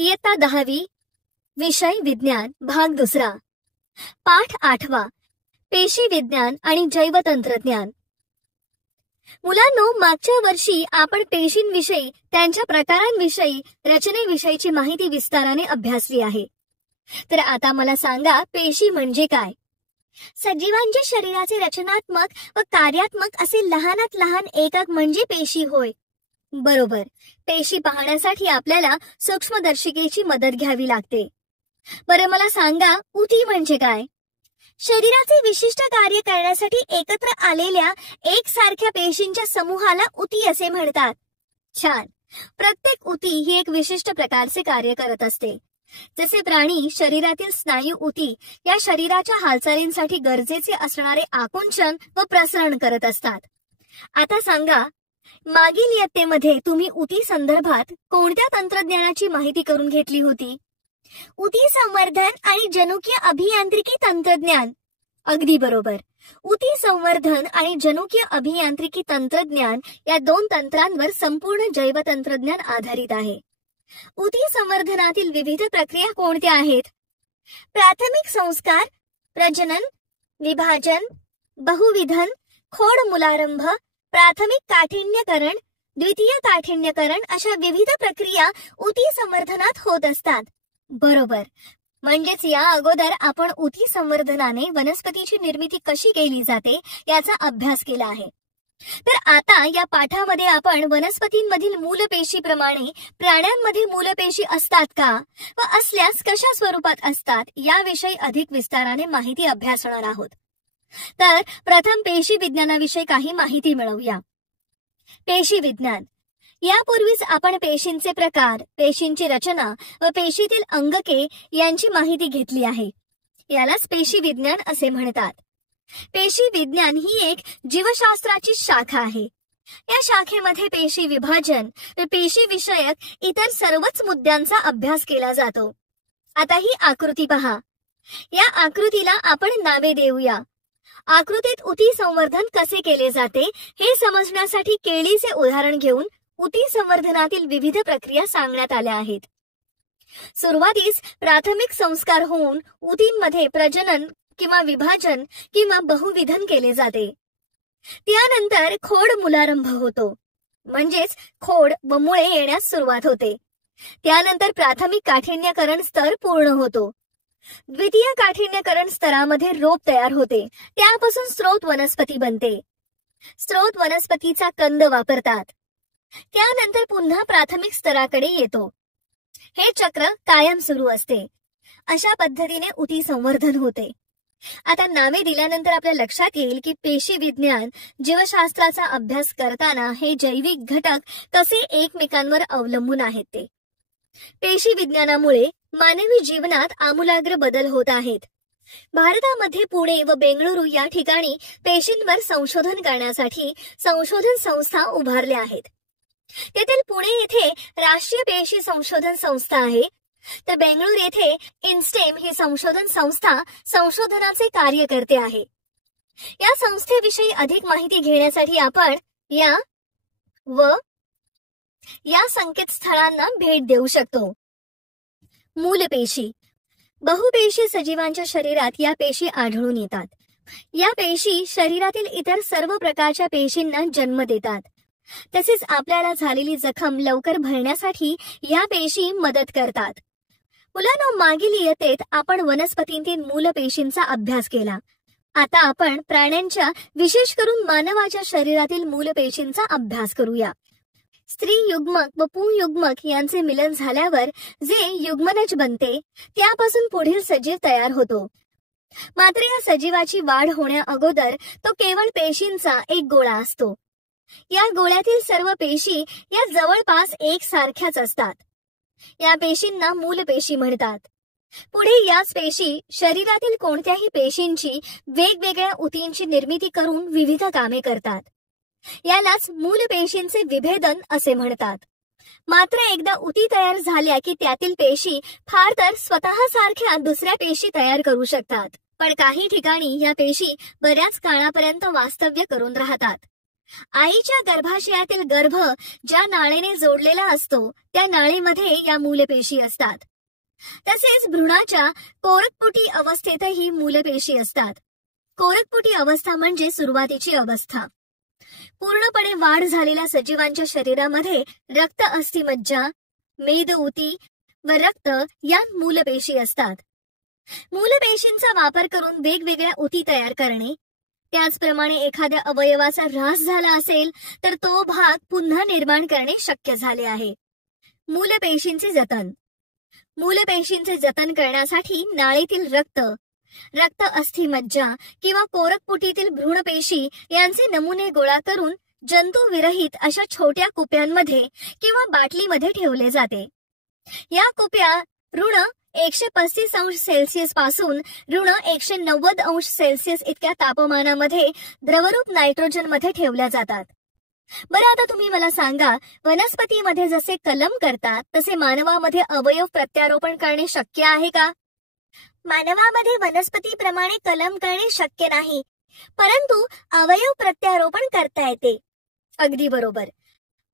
इयत्ता 10वी, विषय विज्ञान, भाग 2, पाठ 8वा, पेशी विज्ञान आणि जैवतंत्रज्ञान. मुलांनो, मागच्या वर्षी आपण पेशींविषयी, त्यांच्या प्रकारांविषयी, रचनेविषयीची माहिती विस्ताराने अभ्यासली आहे. तर आता मला सांगा, पेशी म्हणजे काय? सजीवांच्या शरीराचे रचनात्मक व कार्यात्मक असे लहानात लहान एकक म्हणजे पेशी होय. बरोबर. पेशी पाहण्यासाठी आपल्याला सूक्ष्मदर्शिकेची मदत घ्यावी लागते. बरं, मला सांगा, ऊती म्हणजे काय? शरीराचे विशिष्ट कार्य करण्यासाठी एकत्र आलेल्या एकसारख्या पेशींच्या समूहाला ऊती असे म्हणतात. छान. प्रत्येक ऊती ही एक विशिष्ट प्रकारचे कार्य करत असते. जसे प्राणी शरीरातील स्नायू ऊती या शरीराच्या हालचालींसाठी गरजेचे असणारे आकुंचन व प्रसरण करत असतात. आता सांगा, मागील इयत्तेमध्ये तुम्ही ऊती संदर्भात कोणत्या तंत्रज्ञानाची माहिती करून घेतली होती? ऊती संवर्धन आणि जनुकीय अभियांत्रिकी तंत्रज्ञान. अगदी बरोबर. ऊती संवर्धन आणि जनुकीय अभियांत्रिकी तंत्रज्ञान या दोन तंत्रांवर संपूर्ण जैवतंत्रज्ञान आधारित आहे. ऊती संवर्धनातील विविध प्रक्रिया कोणत्या आहेत? प्राथमिक संस्कार, प्रजनन, विभाजन, बहुविधन, खोड मुलारंभ, प्राथमिक काठिन्यकरण, द्वितीय काठिन्यकरण अशा विविध प्रक्रिया ऊती संवर्धनात होत असतात. बरोबर. म्हणजेच या अगोदर आपण ऊती संवर्धनाने वनस्पतीची निर्मिती कशी केली जाते याचा अभ्यास केला आहे. तर आता या पाठामध्ये आपण वनस्पतींमधील मूलपेशीप्रमाणे प्राण्यांमध्ये मूलपेशी असतात का व असल्यास कशा स्वरूपात असतात याविषयी अधिक विस्ताराने माहिती अभ्यासणार आहोत. तर प्रथम पेशी विज्ञानाविषयी काही माहिती मिळवूया. पेशी विज्ञान. यापूर्वीच आपण पेशींचे प्रकार, पेशींची रचना व पेशीतील अंगके यांची माहिती घेतली आहे. यालाच पेशी विज्ञान असे म्हणतात. पेशी विज्ञान ही एक जीवशास्त्राची शाखा आहे. या शाखेमध्ये पेशी विभाजन व पेशी विषयक इतर सर्वच मुद्द्यांचा अभ्यास केला जातो. आता ही आकृती पहा. या आकृतीला आपण नावे देऊया. आकृतीत ऊती संवर्धन कसे केले जाते हे समजण्यासाठी केळीचे उदाहरण घेऊन ऊती संवर्धनातील विविध प्रक्रिया सांगण्यात आल्या आहेत. सुरुवातीस प्राथमिक संस्कार होऊन ऊतींमध्ये प्रजनन किंवा विभाजन किंवा बहुविधन केले जाते. त्यानंतर खोड मुलारंभ होतो, म्हणजेच खोड व मुळे येण्यास सुरुवात होते. त्यानंतर प्राथमिक काठिन्यकरण स्तर पूर्ण होतो. द्वितीय काठिन्यकरण स्तरामध्ये रोप तयार होते. त्यापासून स्त्रोत वनस्पती बनते. स्त्रोत वनस्पतीचा कंद वापरतात. त्यानंतर पुन्हा प्राथमिक स्तराकडे येतो. हे चक्र कायम सुरू असते. अशा पद्धतीने ऊती संवर्धन होते. आता नावे दिल्यानंतर आपल्या लक्षात येईल की पेशी विज्ञान जीवशास्त्राचा अभ्यास करताना हे जैविक घटक कसे एकमेकांवर अवलंबून आहेत ते. पेशी विज्ञानामुळे मानवी जीवनात आमूलाग्र बदल होत आहेत. भारतामध्ये पुणे व बेंगळुरू या ठिकाणी पेशींवर संशोधन करण्यासाठी संशोधन संस्था उभारल्या आहेत. तेथील पुणे येथे राष्ट्रीय पेशी संशोधन संस्था आहे, तर बेंगळुरू येथे इन्स्टेम ही संशोधन संस्था संशोधनाचे कार्य करते आहे. या संस्थेविषयी अधिक माहिती घेण्यासाठी आपण या संकेतस्थळांना भेट देऊ शकतो. मूलपेशी. बहुपेशी सजीवांच्या शरीरात या पेशी आढळून येतात. या पेशी शरीरातील इतर सर्व प्रकारच्या पेशींना जन्म देतात. तसेच आपल्याला झालेली जखम लवकर भरण्यासाठी या पेशी मदत करतात. मुलांनो, मागील इयत्तेत आपण वनस्पतींतील मूलपेशींचा अभ्यास केला. आता आपण प्राण्यांच्या, विशेष करून मानवाच्या शरीरातील मूलपेशींचा अभ्यास करूया. स्त्री युग्मक व पुंयुग्मक यांचे मिलन झाल्यावर जे युग्मनज बनते त्यापासून पुढील सजीव तयार होतो. मात्र या सजीवाची वाढ होण्या अगोदर तो केवळ पेशींचा एक गोळा असतो. या गोळ्यातील सर्व पेशी या जवळपास एकसारख्याच असतात. या पेशींना मूलपेशी म्हणतात. पुढे याच पेशी शरीरातील कोणत्याही पेशींची वेगवेगळ्या ऊतींची निर्मिती करून विविध कामे करतात. यालाच मूलपेशींचे विभेदन असे म्हणतात. मात्र एकदा ऊती तयार झाल्या की त्यातील पेशी फार तर स्वतः सारख्या दुसऱ्या पेशी तयार करू शकतात. पण काही ठिकाणी या पेशी बऱ्याच काळापर्यंत वास्तव्य करून राहतात. आईच्या गर्भाशयातील गर्भ ज्या नाळेने जोडलेला असतो त्या नाळेमध्ये या मूलपेशी असतात. तसेच भ्रूणाच्या कोरकपुटी अवस्थेतही मूलपेशी असतात. कोरकपुटी अवस्था म्हणजे सुरुवातीची अवस्था. पूर्णपणे वाढ झालेल्या सजीवांच्या शरीरामध्ये रक्त, अस्थिमज्जा, मेद, उती व रक्त या मूलपेशी असतात. मूलपेशींचा वापर करून वेगवेगळ्या उती तयार करणे, त्याचप्रमाणे एखाद्या अवयवाचा ऱ्हास झाला असेल तर तो भाग पुन्हा निर्माण करणे शक्य झाले आहे. मूलपेशींचे जतन. मूलपेशींचे जतन करण्यासाठी नाळेतील रक्त, अस्थिमज्जा किंवा कोरकपुटीतील भ्रूणपेशी यांचे नमुने गोळा करून जंतुविरहित अशा छोट्या कुप्यांमध्ये किंवा बाटलीमध्ये ठेवले जाते. या कुप्या ऋण 135 अंश सेल्सिअस पासून ऋण 190 अंश सेल्सिअस इतक्या तापमानामध्ये द्रवरूप नायट्रोजन मध्ये ठेवल्या जातात. बरं, आता तुम्ही मला सांगा, वनस्पतीमध्ये जसे कलम करतात तसे मानवामध्ये अवयव प्रत्यारोपण करणे शक्य आहे का? मानवामध्ये वनस्पतीप्रमाणे कलम करणे शक्य नाही, परंतु अवयव प्रत्यारोपण करता येते. अगदी बरोबर.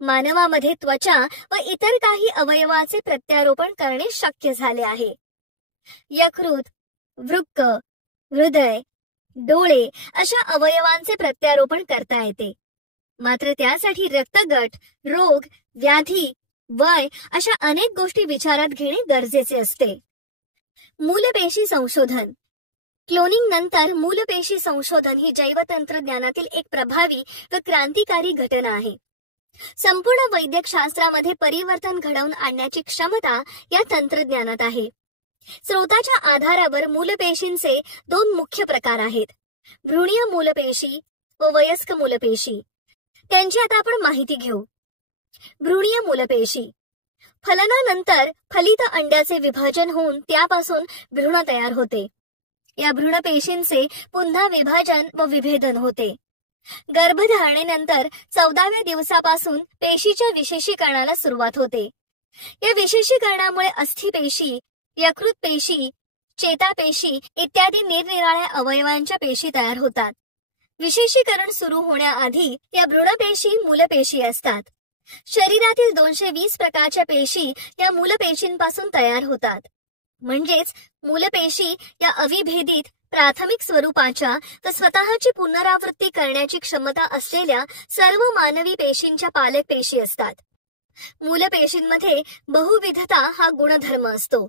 मानवामध्ये त्वचा व इतर काही अवयवाचे प्रत्यारोपण करणे शक्य झाले आहे. यकृत, वृक्क, हृदय, डोळे अशा अवयवांचे प्रत्यारोपण करता येते. मात्र त्यासाठी रक्तगट, रोग, व्याधी, वय अशा अनेक गोष्टी विचारात घेणे गरजेचे असते. मूलपेशी संशोधन. क्लोनिंग नंतर मूलपेशी संशोधन ही जैवतंत्रज्ञानातील एक प्रभावी व क्रांतिकारी घटना आहे. संपूर्ण वैद्यक शास्त्रामध्ये परिवर्तन घडवून आणण्याची क्षमता या तंत्रज्ञानात आहे. स्रोताच्या आधारावर मूलपेशींचे 2 मुख्य प्रकार आहेत, भ्रूणीय मूलपेशी व वयस्क मूलपेशी. त्यांची आता आपण माहिती घेऊ. भ्रूणीय मूलपेशी. फलनानंतर फलित अंड्याचे विभाजन होऊन त्यापासून भ्रूण तयार होते. या भ्रूणपेशींचे पुन्हा विभाजन व विभेदन होते. गर्भधारणेनंतर 14व्या दिवसापासून पेशीच्या विशेषीकरणाला सुरुवात होते. या विशेषीकरणामुळे अस्थिपेशी, यकृत पेशी, चेतापेशी इत्यादी निरनिराळ्या अवयवांच्या पेशी तयार होतात. विशेषीकरण सुरू होण्याआधी या भ्रूणपेशी मूलपेशी असतात. शरीरातील 220 प्रकारच्या पेशी या मूलपेशींपासून तयार होतात. म्हणजेच मूलपेशी या अविभेदित प्राथमिक स्वरूपाच्या व स्वतःची पुनरावृत्ती करण्याची क्षमता असलेल्या सर्व मानवी पेशींच्या पालक पेशी असतात. मूलपेशींमध्ये बहुविधता हा गुणधर्म असतो.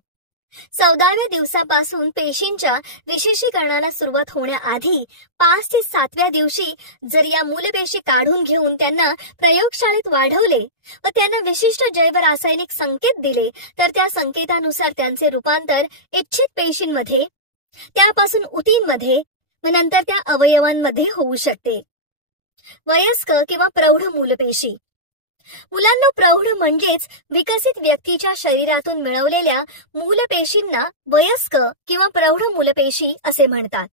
14व्या दिवसापासून पेशींच्या विशेषीकरणाला सुरुवात होण्याआधी 5 ते 7व्या दिवशी जर या मूलपेशी काढून घेऊन त्यांना प्रयोगशाळेत वाढवले व त्यांना विशिष्ट जैव रासायनिक संकेत दिले तर त्या संकेतानुसार त्यांचे रूपांतर इच्छित पेशींमध्ये, त्यापासून उतींमध्ये व नंतर त्या अवयवांमध्ये होऊ शकते. वयस्क किंवा प्रौढ मूलपेशी. मुलांना प्रौढ म्हणजेच विकसित व्यक्तीच्या शरीरातून मिळवलेल्या मूलपेशींना वयस्क किंवा प्रौढ मूलपेशी असे म्हणतात.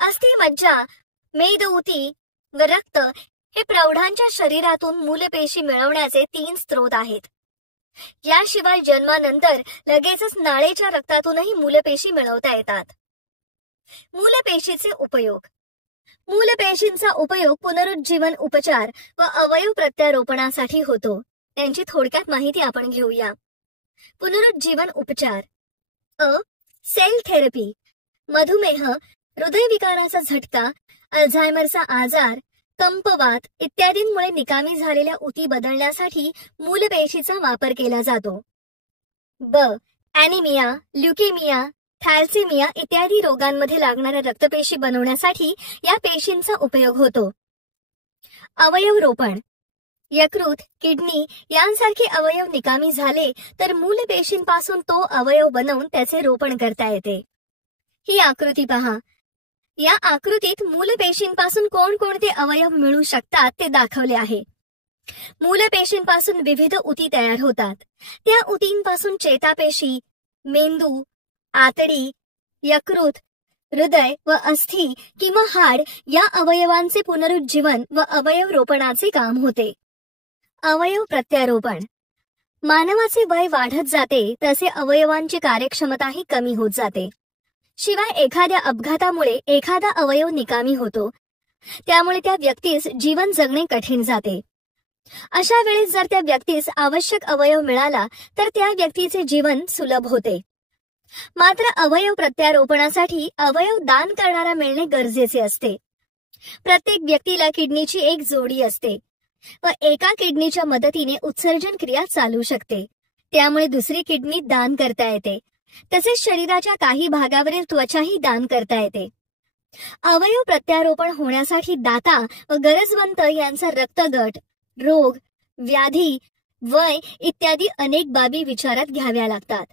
अस्थिमज्जा, मेदउती व रक्त हे प्रौढांच्या शरीरातून मूलपेशी मिळवण्याचे 3 स्रोत आहेत. याशिवाय जन्मानंतर लगेचच नाळेच्या रक्तातूनही मूलपेशी मिळवता येतात. मूलपेशीचे उपयोग. मूलपेशींचा उपयोग पुनरुज्जीवन उपचार व अवयव प्रत्यारोपणासाठी होतो. त्यांची थोडक्यात माहिती आपण घेऊया. पुनरुज्जीवन उपचार. Cell therapy. मधुमेह, हृदयविकाराचा झटका, अल्झायमरचा आजार, कंपवात इत्यादींमुळे निकामी झालेल्या उती बदलण्यासाठी मूलपेशीचा वापर केला जातो. ॲनिमिया, ल्युकेमिया, थॅलेसेमिया इत्यादी रोगांमध्ये लागणाऱ्या रक्तपेशी बनवण्यासाठी या पेशींचा उपयोग होतो. अवयव रोपण. यकृत, किडनी यांसारखे अवयव निकामी झाले तर मूलपेशींपासून तो अवयव बनवून त्याचे रोपण करता येते. ही आकृती पहा. या आकृतीत मूलपेशींपासून कोणकोणते अवयव मिळू शकतात ते दाखवले आहे. मूलपेशींपासून विविध उती तयार होतात. त्या उतींपासून चेतापेशी, मेंदू, आतडी, यकृत, हृदय व अस्थि किंवा हाड या अवयवांचे पुनरुज्जीवन व अवयव रोपणाचे काम होते. अवयव प्रत्यारोपण. मानवाचे वय वाढत जाते तसे अवयवांची कार्यक्षमताही कमी होत जाते. शिवाय एखाद्या अपघातामुळे एखादा अवयव निकामी होतो त्यामुळे त्या व्यक्तीस जीवन जगणे कठीण जाते. अशा वेळेस जर त्या व्यक्तीस आवश्यक अवयव मिळाला तर त्या व्यक्तीचे जीवन सुलभ होते. मात्र अवयव प्रत्यारोपणासाठी अवयव दान करणारा मिळणे गरजेचे असते. प्रत्येक व्यक्तीला किडनीची एक जोडी असते व एका किडनीच्या मदतीने उत्सर्जन क्रिया चालू शकते. त्यामुळे दुसरी किडनी दान करता येते. तसेच शरीराच्या काही भागावरील त्वचाही दान करता येते. अवयव प्रत्यारोपण होण्यासाठी दाता व गरजवंत यांचा रक्तगट, रोग, व्याधी, वय इत्यादी अनेक बाबी विचारात घ्याव्या लागतात.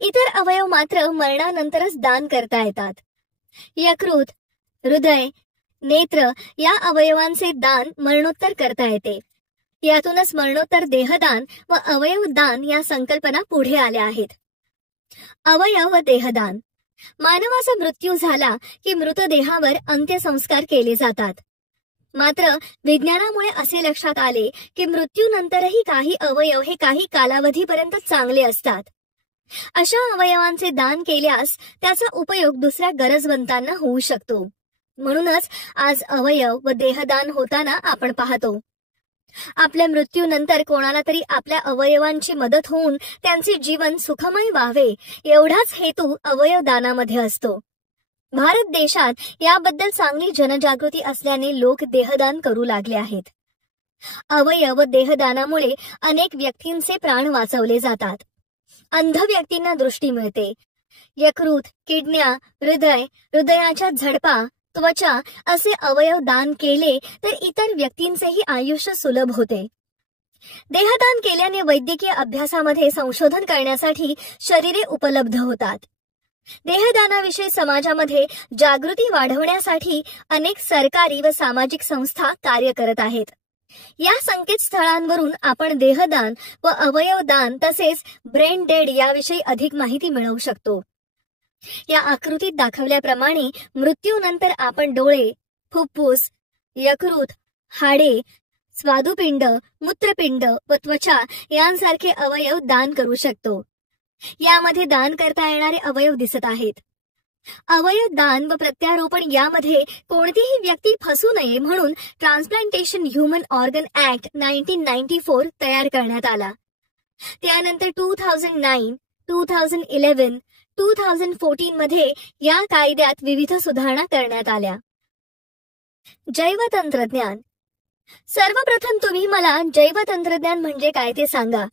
इतर अवयव मात्र मरणानंतरच दान करता येतात. यकृत, हृदय, नेत्र या अवयवांचे दान मरणोत्तर करता येते. यातूनच मरणोत्तर देहदान व अवयव दान या संकल्पना पुढे आल्या आहेत. अवयव व देहदान. मानवाचा मृत्यू झाला की मृतदेहावर अंत्यसंस्कार केले जातात. मात्र विज्ञानामुळे असे लक्षात आले की मृत्यूनंतरही काही अवयव हे काही कालावधीपर्यंत चांगले असतात. अशा अवयवांचे दान केल्यास त्याचा उपयोग दुसऱ्या गरजवंतांना होऊ शकतो. म्हणूनच आज अवयव व देहदान होताना आपण पाहतो. आपल्या मृत्यूनंतर कोणाला तरी आपल्या अवयवांची मदत होऊन त्यांचे जीवन सुखमय व्हावे एवढाच हेतू अवयव दानामध्ये असतो. भारत देशात याबद्दल चांगली जनजागृती असल्याने लोक देहदान करू लागले आहेत. अवयव व देहदानामुळे अनेक व्यक्तींचे प्राण वाचवले जातात. अंध व्यक्तींना दृष्टी मिळते. यकृत, किडन्या, हृदय, हृदयाच्या झडपा, त्वचा असे अवयव दान केले तर इतर व्यक्तींचेही आयुष्य सुलभ होते. देहदान केल्याने वैद्यकीय अभ्यासामध्ये संशोधन करण्यासाठी शरीरे उपलब्ध होतात. देहदानाविषयी समाजामध्ये जागृती वाढवण्यासाठी अनेक सरकारी व सामाजिक संस्था कार्य करत आहेत. या संकेतस्थळांवरून आपण देहदान व अवयव दान तसेच ब्रेन डेड याविषयी अधिक माहिती मिळवू शकतो. या आकृतीत दाखवल्याप्रमाणे मृत्यूनंतर आपण डोळे, फुफ्फुस, यकृत, हाडे, स्वादुपिंड, मूत्रपिंड व त्वचा यांसारखे अवयव दान करू शकतो. यामध्ये दान करता येणारे अवयव दिसत आहेत. अवयव दान व प्रत्यारोपण यामध्ये कोणतीही व्यक्ती फसू नये म्हणून ट्रान्सप्लांटेशन ह्युमन ऑर्गन ऍक्ट 1994 तयार करण्यात आला. त्यानंतर 2009, 2011, 2014 मध्ये या कायद्यात विविध सुधारणा करण्यात आल्या. जैवतंत्रज्ञान. सर्वप्रथम तुम्ही मला जैवतंत्रज्ञान म्हणजे काय ते सांगा.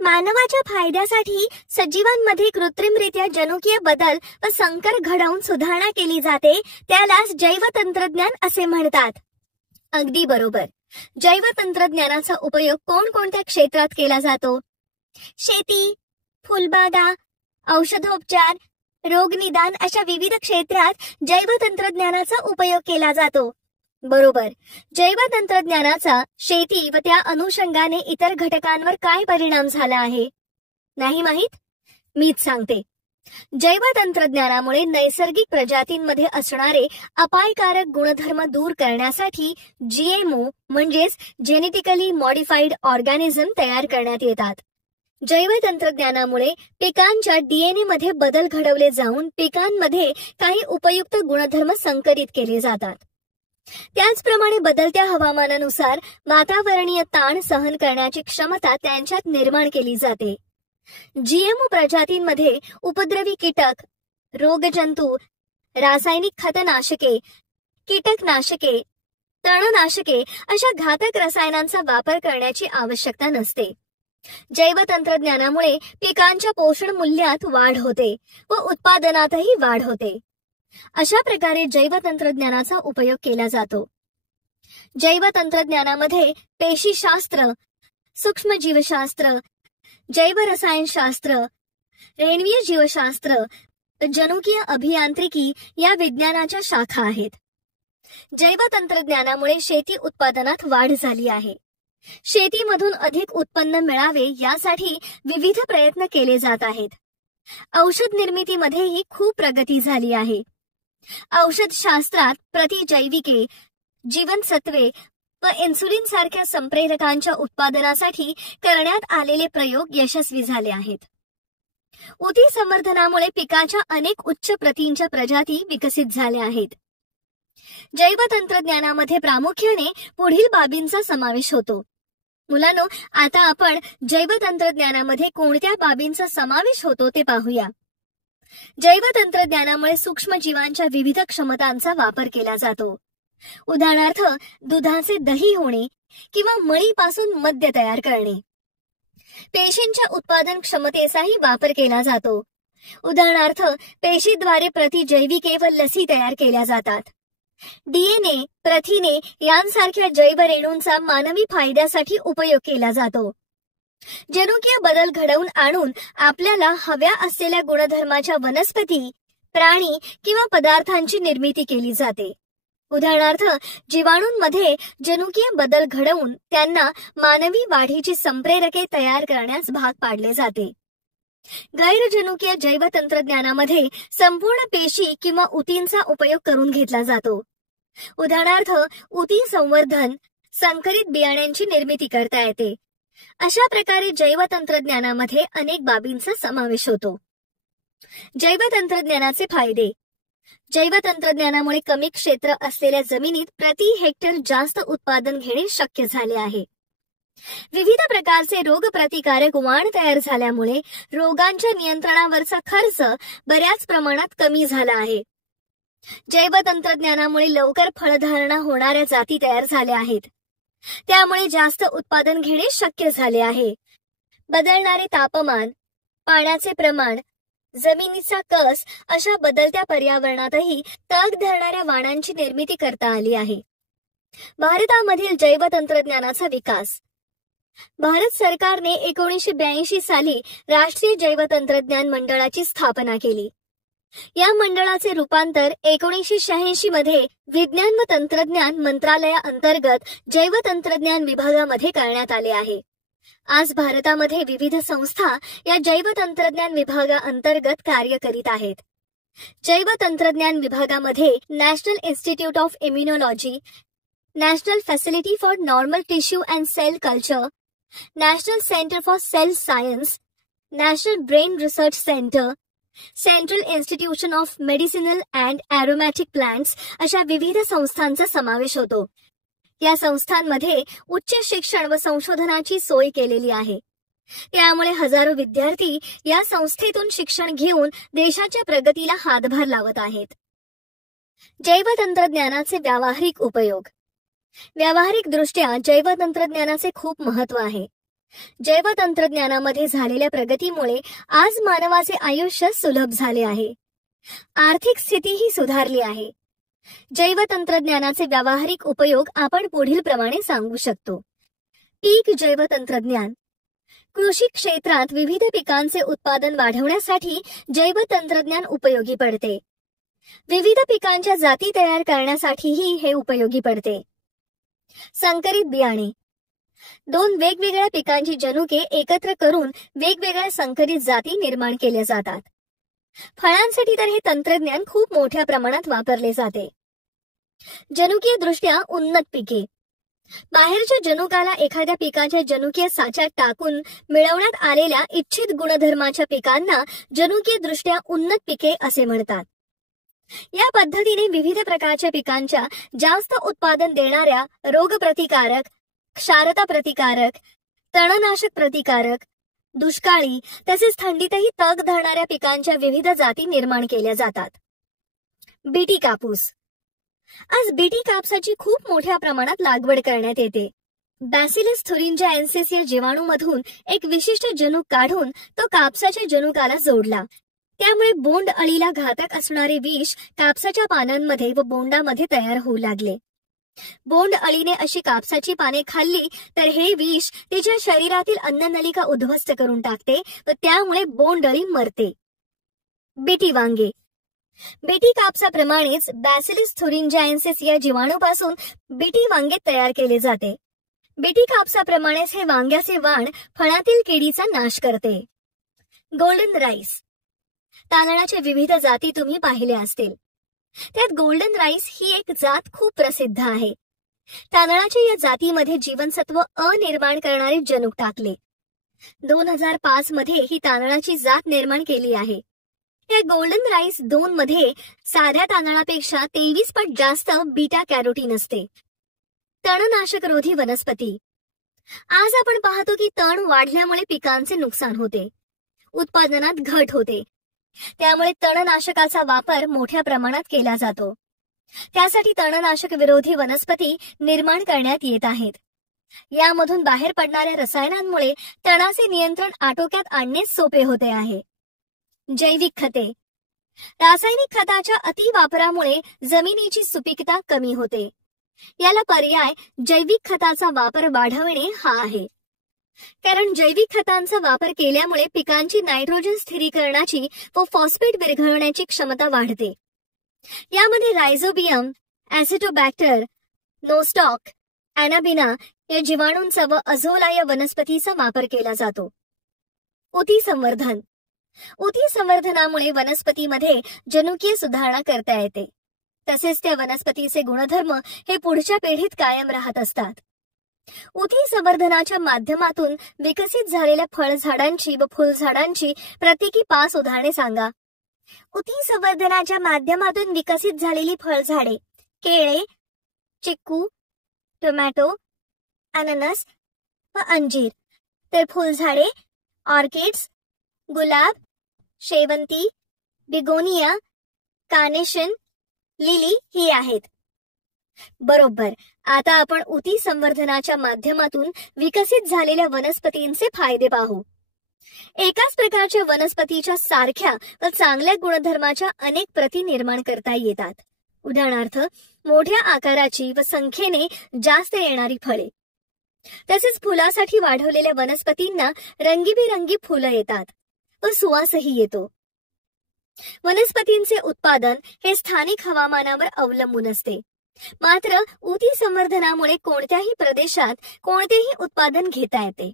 मानवाच्या फायद्यासाठी सजीवांमध्ये कृत्रिमरित्या जनुकीय बदल व संकर घडवून सुधारणा केली जाते त्यालाच जैवतंत्रज्ञान असे म्हणतात. अगदी बरोबर. जैवतंत्रज्ञानाचा उपयोग कोणकोणत्या क्षेत्रात केला जातो? शेती, फुलबागा, औषधोपचार, रोगनिदान अशा विविध क्षेत्रात जैवतंत्रज्ञानाचा उपयोग केला जातो. बरोबर. जैवतंत्रज्ञानाचा शेती व त्या अनुषंगाने इतर घटकांवर काय परिणाम झाला आहे? नाही माहीत? मीच सांगते. जैवतंत्रज्ञानामुळे नैसर्गिक प्रजातींमध्ये असणारे अपायकारक गुणधर्म दूर करण्यासाठी जीएमओ म्हणजेच जेनेटिकली मॉडिफाईड ऑर्गॅनिझम तयार करण्यात येतात. जैवतंत्रज्ञानामुळे पिकांच्या डीएनए मध्ये बदल घडवले जाऊन पिकांमध्ये काही उपयुक्त गुणधर्म संकरित केले जातात. त्याचप्रमाणे बदलत्या हवामानानुसार वातावरणीय ताण सहन करण्याची क्षमता त्यांच्यात निर्माण केली जाते. जीएमओ प्रजातींमध्ये उपद्रवी कीटक, रोगजंतू, रासायनिक खतनाशके, कीटकनाशके, तणनाशके अशा घातक रसायनांचा वापर करण्याची आवश्यकता नसते. जैवतंत्रज्ञानामुळे पिकांच्या पोषण मूल्यात वाढ होते व उत्पादनातही वाढ होते. अशा प्रकारे जैवतंत्रज्ञानाचा उपयोग केला जातो. जैवतंत्रज्ञानामध्ये पेशीशास्त्र, सूक्ष्मजीवशास्त्र, जैवरसायनशास्त्र, रेणवीय जीवशास्त्र, जनुकीय अभियांत्रिकी या विज्ञानाच्या शाखा आहेत. जैवतंत्रज्ञानामुळे शेती उत्पादनात वाढ झाली आहे. शेतीमधून अधिक उत्पन्न मिळावे यासाठी विविध प्रयत्न केले जात आहेत. औषध निर्मितीमध्येही खूप प्रगती झाली आहे. औषधशास्त्रात प्रतिजैविके, जीवनसत्वे व इन्सुलिन सारख्या संप्रेरकांच्या उत्पादनासाठी करण्यात आलेले प्रयोग यशस्वी झाले आहेत. ऊती संवर्धनामुळे पिकाच्या अनेक उच्च प्रतींच्या प्रजाती विकसित झाल्या आहेत. जैव तंत्रज्ञानामध्ये प्रामुख्याने पुढील बाबींचा समावेश होतो. मुलांनो, आता आपण जैव तंत्रज्ञानामध्ये कोणत्या बाबींचा समावेश होतो ते पाहूया. जैव तंत्रज्ञानामुळे सूक्ष्म जीवांच्या विविध क्षमतांचा वापर केला जातो. उदाहरणार्थ, दुधाचे दही होणे किंवा मळीपासून मद्य तयार करणे. पेशींच्या उत्पादन क्षमतेचाही वापर केला जातो. उदाहरणार्थ, पेशीद्वारे प्रतिजैविके व लसी तयार केल्या जातात. डीएनए, प्रथिने यांसारख्या जैव रेणूंचा मानवी फायद्यासाठी उपयोग केला जातो. जनुकीय बदल घडवून आणून आपल्याला हव्या असलेल्या गुणधर्माच्या वनस्पती, प्राणी किंवा पदार्थांची निर्मिती केली जाते. उदाहरणार्थ, जीवाणूंमध्ये जनुकीय बदल घडवून त्यांना मानवी वाढीची संप्रेरके तयार करण्यास भाग पाडले जाते. गैरजनुकीय जैव तंत्रज्ञानामध्ये संपूर्ण पेशी किंवा ऊतींचा उपयोग करून घेतला जातो. उदाहरणार्थ, ऊती संवर्धन, संकरित बियाण्यांची निर्मिती करता येते. अशा प्रकारे जैव तंत्रज्ञानामध्ये अनेक बाबींचा समावेश होतो. जैव तंत्रज्ञानाचे फायदे. जैव तंत्रज्ञानामुळे कमी क्षेत्र असलेल्या जमिनीत प्रति हेक्टर जास्त उत्पादन घेणे शक्य झाले आहे. विविध प्रकारचे रोगप्रतिकारक वाण तयार झाल्यामुळे रोगांच्या नियंत्रणावरचा खर्च बऱ्याच प्रमाणात कमी झाला आहे. जैव तंत्रज्ञानामुळे लवकर फळधारणा होणाऱ्या जाती तयार झाल्या आहेत. त्यामुळे जास्त उत्पादन घेणे शक्य झाले आहे. बदलणारे तापमान, पाण्याचे प्रमाण, जमिनीचा कस अशा बदलत्या पर्यावरणातही तग धरणाऱ्या वाणांची निर्मिती करता आली आहे. भारतामधील जैव तंत्रज्ञानाचा विकास. भारत सरकारने 1982 साली राष्ट्रीय जैव तंत्रज्ञान मंडळाची स्थापना केली. या मंडळाचे रूपांतर 1986 मध्ये विज्ञान व तंत्रज्ञान मंत्रालयाअंतर्गत जैव तंत्रज्ञान विभागामध्ये करण्यात आले आहे. आज भारतामध्ये विविध संस्था या जैव तंत्रज्ञान विभागाअंतर्गत कार्य करीत आहेत. जैव तंत्रज्ञान विभागामध्ये National Institute of Immunology, National Facility for Normal Tissue and Cell Culture, National Centre for Cell Science, National Brain Research Centre, Central Institution of Medicinal and Aromatic Plants अशा विविध संस्थांचा समावेश होतो. या संस्थांमध्ये उच्च शिक्षण व संशोधनाची सोय केलेली आहे. त्यामुळे हजारो विद्यार्थी या संस्थेतून शिक्षण घेऊन देशाच्या प्रगतीला हातभार लावत आहेत. जैव तंत्रज्ञानाचे व्यावहारिक उपयोग. व्यावहारिक दृष्ट्या जैव तंत्रज्ञानाचे खूप महत्त्व आहे. जैव तंत्रज्ञानामध्ये झालेल्या प्रगतीमुळे आज मानवाचे आयुष्य सुलभ झाले आहे. आर्थिक स्थितीही सुधारली आहे. जैव तंत्रज्ञानाचे व्यावहारिक उपयोग आपण पुढील प्रमाणे सांगू शकतो. पीक जैव तंत्रज्ञान. कृषी क्षेत्रात विविध पिकांचे उत्पादन वाढवण्यासाठी जैव तंत्रज्ञान उपयोगी पडते. विविध पिकांच्या जाती तयार करण्यासाठीही हे उपयोगी पडते. संकरित बियाणे. दोन वेगवेगळ्या पिकांची जनुके एकत्र करून वेगवेगळ्या संकरित जाती निर्माण केल्या जातात. फळांसाठी तर हे तंत्रज्ञान खूप मोठ्या प्रमाणात वापरले जाते. जनुकीय दृष्ट्या उन्नत पिके. बाहेरच्या जनुकाला एखाद्या पिकाच्या जनुकीय साच्यात टाकून मिळवण्यात आलेल्या इच्छित गुणधर्माच्या पिकांना जनुकीय दृष्ट्या उन्नत पिके असे म्हणतात. या पद्धतीने विविध प्रकारच्या पिकांच्या जास्त उत्पादन देणाऱ्या रोगप्रतिकारक, क्षारता प्रतिकारक, तणनाशक प्रतिकारक, दुष्काळी तसेच थंडीतही तग धरणाऱ्या पिकांच्या विविध जाती निर्माण केल्या जातात. बीटी कापूस. आज बीटी कापसाची खूप मोठ्या प्रमाणात लागवड करण्यात येते. बॅसिलस थुरिंजाएन्सिस या जीवाणूमधून एक विशिष्ट जनुक काढून तो कापसाच्या जनुकाला जोडला. त्यामुळे बोंड अळीला घातक असणारे विष कापसाच्या पानांमध्ये व बोंडामध्ये तयार होऊ लागले. बोंड अळीने अशी कापसाची पाने खाल्ली तर हे विष तिच्या शरीरातील अन्ननलिका उद्ध्वस्त करून टाकते व त्यामुळे बोंड अळी मरते. बीटी वांगे. बीटी कापसाप्रमाणेच बॅसिलस थुरिंजाएन्सिस या जीवाणूपासून बीटी वांगे तयार केले जाते. बीटी कापसाप्रमाणेच हे वांग्याचे वाण फळातील किडीचा नाश करते. Golden rice. तांदळाच्या विविध जाती तुम्ही पाहिल्या असतील. त्यात गोल्डन राईस ही एक जात खूप प्रसिद्ध आहे. तांदळाच्या या जातीमध्ये जीवनसत्व अ निर्माण करणारे जनुक टाकले. 2005 मध्ये ही तांदळाची जात निर्माण केली आहे. या गोल्डन राईस 2 मध्ये साध्या तांदळापेक्षा 23 पट जास्त बीटा कॅरोटीन असते. तणनाशकरोधी वनस्पती. आज आपण पाहतो की तण वाढल्यामुळे पिकांचे नुकसान होते, उत्पादनात घट होते. त्यामुळे तणनाशकाचा वापर मोठ्या प्रमाणात केला जातो. त्यासाठी तणनाशक विरोधी वनस्पती निर्माण करण्यात येत आहेत. यामधून बाहेर पडणाऱ्या रसायनांमुळे तणाचे नियंत्रण आटोक्यात आणणे सोपे होते आहे. जैविक खते. रासायनिक खताच्या अतिवापरामुळे जमिनीची सुपीकता कमी होते. याला पर्याय जैविक खताचा वापर वाढवणे हा आहे. कारण जैविक खतांचा वापर केल्यामुळे पिकांची नायट्रोजन स्थिरीकरणाची व फॉस्फेट विरघळण्याची क्षमता वाढते. यामध्ये रायझोबियम, ऍसिटोबॅक्टर, नोस्टॉक, अॅनाबिना या जीवाणूंचा व अझोला या वनस्पतीचा वापर केला जातो. उती संवर्धन. उती संवर्धनामुळे वनस्पतीमध्ये जनुकीय सुधारणा करता येते. तसेच त्या वनस्पतीचे गुणधर्म हे पुढच्या पिढीत कायम राहत असतात. उती संवर्धनाच्या माध्यमातून विकसित झालेल्या फळझाडांची व फुलझाडांची प्रत्येकी 5 उदाहरणे सांगा. उती संवर्धनाच्या माध्यमातून विकसित झालेली फळझाडे: केळे, चिक्कू, टोमॅटो, अननस व अंजीर. तर फुलझाडे ऑर्किड्स, गुलाब, शेवंती, बिगोनिया, कार्नेशन, लिली ही आहेत. बरोबर. आता आपण उती संवर्धनाच्या माध्यमातून विकसित झालेल्या वनस्पतींचे फायदे पाहू. एकाच प्रकारच्या वनस्पतीच्या सारख्या व चांगल्या गुणधर्माच्या अनेक प्रती निर्माण करता येतात. उदाहरणार्थ, मोठ्या आकाराची व संख्येने जास्त येणारी फळे. तसेच फुलासाठी वाढवलेल्या वनस्पतींना रंगीबेरंगी फुलं येतात व सुवासही येतो. वनस्पतींचे उत्पादन हे स्थानिक हवामानावर अवलंबून असते. मात्र उती संवर्धनामुळे कोणत्याही प्रदेशात कोणतेही उत्पादन घेता येते.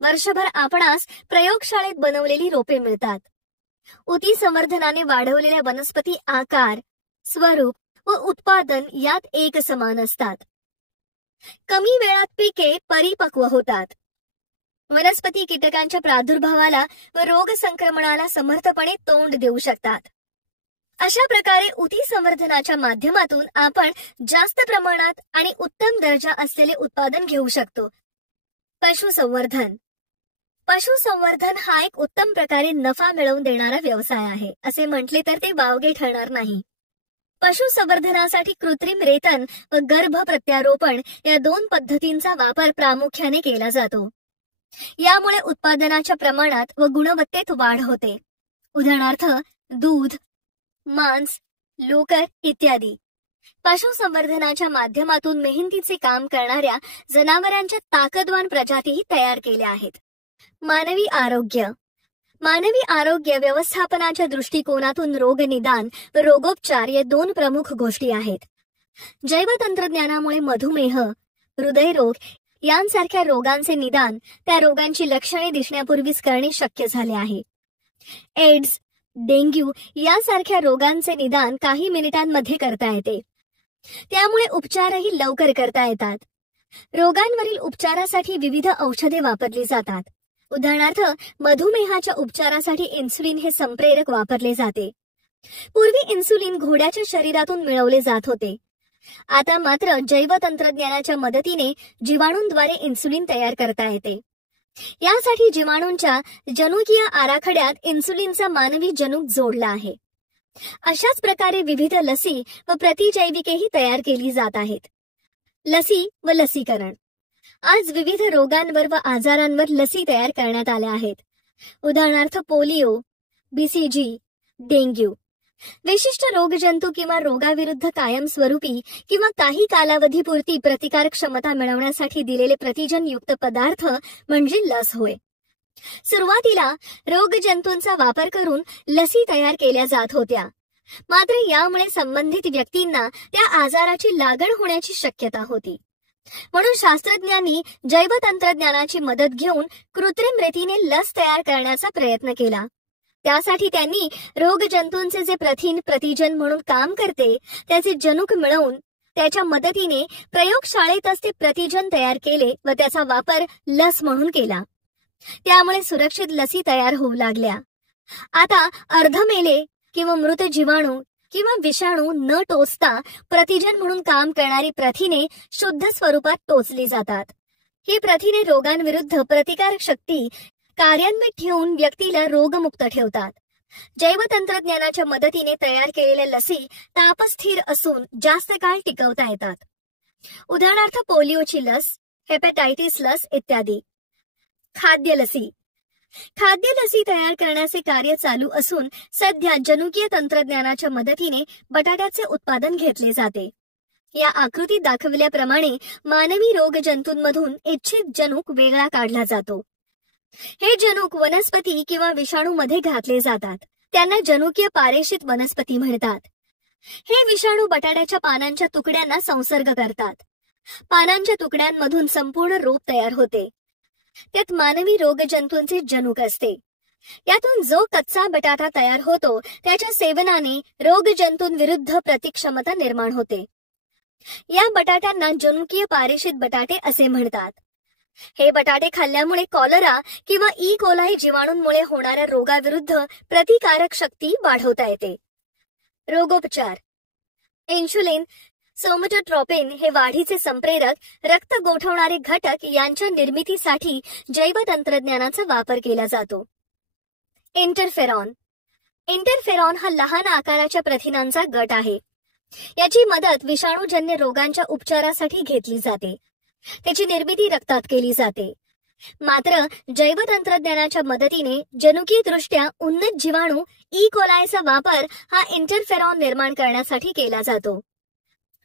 वर्षभर आपणास प्रयोगशाळेत बनवलेली रोपे मिळतात. उती संवर्धनाने वाढवलेल्या वनस्पती आकार, स्वरूप व उत्पादन यात एक समान असतात. कमी वेळात पिके परिपक्व होतात. वनस्पती कीटकांच्या प्रादुर्भावाला व रोग संक्रमणाला समर्थपणे तोंड देऊ शकतात. अशा प्रकारे उती संवर्धनाच्या माध्यमातून आपण जास्त प्रमाणात आणि उत्तम दर्जा असलेले उत्पादन घेऊ शकतो. पशुसंवर्धन. पशुसंवर्धन हा एक उत्तम प्रकारे नफा मिळवून देणारा व्यवसाय आहे असे म्हटले तर ते वावगे ठरणार नाही. पशुसंवर्धनासाठी कृत्रिम रेतन व गर्भ प्रत्यारोपण या 2 पद्धतींचा वापर प्रामुख्याने केला जातो. यामुळे उत्पादनाच्या प्रमाणात व गुणवत्तेत वाढ होते. उदाहरणार्थ, दूध, मांस, लोकर इत्यादी. पशुसंवर्धनाच्या माध्यमातून मेहनतीचे काम करणाऱ्या जनावरांच्या ताकदवान प्रजातीही तयार केल्या आहेत. मानवी आरोग्य. मानवी आरोग्य व्यवस्थापनाच्या दृष्टिकोनातून रोगनिदान व रोगोपचार या 2 प्रमुख गोष्टी आहेत. जैवतंत्रज्ञानामुळे मधुमेह, हृदयरोग यांसारख्या रोगांचे निदान त्या रोगांची लक्षणे दिसण्यापूर्वीच करणे शक्य झाले आहे. एड्स, डेंग्यू यासारख्या रोगांचे निदान काही मिनिटांमध्ये करता येते. त्यामुळे उपचारही लवकर करता येतात. रोगांवरील उपचारासाठी विविध औषधे वापरली जातात. उदाहरणार्थ, मधुमेहाच्या उपचारासाठी इन्सुलिन हे संप्रेरक वापरले जाते. पूर्वी इन्सुलिन घोड्याच्या शरीरातून मिळवले जात होते. आता मात्र जैवतंत्रज्ञानाच्या मदतीने जीवाणूंद्वारे इन्सुलिन तयार करता येते. यासाठी जीवाणूंच्या जनुकीय आराखड्यात इन्सुलिनचा मानवी जनुक जोडला आहे. अशाच प्रकारे विविध लसी व प्रतिजैविकेही तयार केली जात आहेत. लसी व लसीकरण. आज विविध रोगांवर व आजारांवर लसी तयार करण्यात आल्या आहेत. उदाहरणार्थ, पोलिओ, बीसीजी, डेंग्यू. विशिष्ट रोगजंतू किंवा रोगाविरुद्ध कायमस्वरूपी किंवा काही कालावधीपुरती प्रतिकार क्षमता मिळवण्यासाठी दिलेले प्रतिजनयुक्त पदार्थ म्हणजे लस होय. सुरुवातीला रोगजंतूंचा वापर करून लसी तयार केल्या जात होत्या. मात्र यामुळे संबंधित व्यक्तींना त्या आजाराची लागण होण्याची शक्यता होती. म्हणून शास्त्रज्ञांनी जैवतंत्रज्ञानाची मदत घेऊन कृत्रिम रीतीने लस तयार करण्याचा प्रयत्न केला. त्यासाठी त्यांनी रोगजंतूंचे जे प्रथिन प्रतिजन म्हणून काम करते त्याचे जनुक मिळवून त्याच्या मदतीने प्रयोगशाळेतच ते प्रतिजन तयार केले व त्याचा वापर लस म्हणून केला. त्यामुळे सुरक्षित लसी तयार होऊ लागल्या. आता अर्धमेले किंवा मृत जीवाणू किंवा विषाणू न टोचता प्रतिजन म्हणून काम करणारी प्रथिने शुद्ध स्वरूपात टोचली जातात. ही प्रथिने रोगांविरुद्ध प्रतिकारक शक्ती कार्यान्वित ठेवून व्यक्तीला रोगमुक्त ठेवतात. जैवतंत्रज्ञानाच्या मदतीने तयार केलेल्या लसी तापस्थिर असून जास्त काळ टिकवता येतात. उदाहरणार्थ पोलिओची लस, हेपॅटायटिस लस इत्यादी. खाद्य लसी तयार करण्याचे कार्य चालू असून सध्या जनुकीय तंत्रज्ञानाच्या मदतीने बटाट्याचे उत्पादन घेतले जाते. या आकृतीत दाखविल्याप्रमाणे मानवी रोगजंतूंमधून इच्छित जनुक वेगळा काढला जातो. हे जनुक वनस्पती किंवा विषाणूमध्ये घातले जातात. त्यांना जनुकीय पारेषित वनस्पती म्हणतात. हे विषाणू बटाट्याच्या पानांच्या तुकड्यांना संसर्ग करतात. पानांच्या तुकड्यांमधून संपूर्ण रोप तयार होते. त्यात मानवी रोगजंतूंचे जनुक असते. यातून जो कच्चा बटाटा तयार होतो त्याच्या सेवनाने रोगजंतूंविरुद्ध प्रतिक्षमता निर्माण होते. या बटाट्यांना जनुकीय पारेषित बटाटे असे म्हणतात. हे बटाटे खाल्ल्यामुळे कॉलरा किंवा ई कोलाई जीवाणूंमुळे होणाऱ्या रोगाविरुद्ध प्रतिकारक शक्ती वाढवता येते. रोगोपचार. इन्शुलिन, सोमॅटोट्रोपिन हे वाढीचे संप्रेरक, रक्त गोठवणारे घटक यांच्या निर्मितीसाठी जैवतंत्रज्ञानाचा वापर केला जातो. इंटरफेरॉन हा लहान आकाराच्या प्रथिनांचा गट आहे. याची मदत विषाणूजन्य रोगांच्या उपचारासाठी घेतली जाते. त्याची निर्मिती रक्तात केली जाते. मात्र जैवतंत्रज्ञानाच्या मदतीने जनुकीयदृष्ट्या उन्नत जीवाणू ई कोलायचा वापर हा इंटरफेरॉन निर्माण करण्यासाठी केला जातो.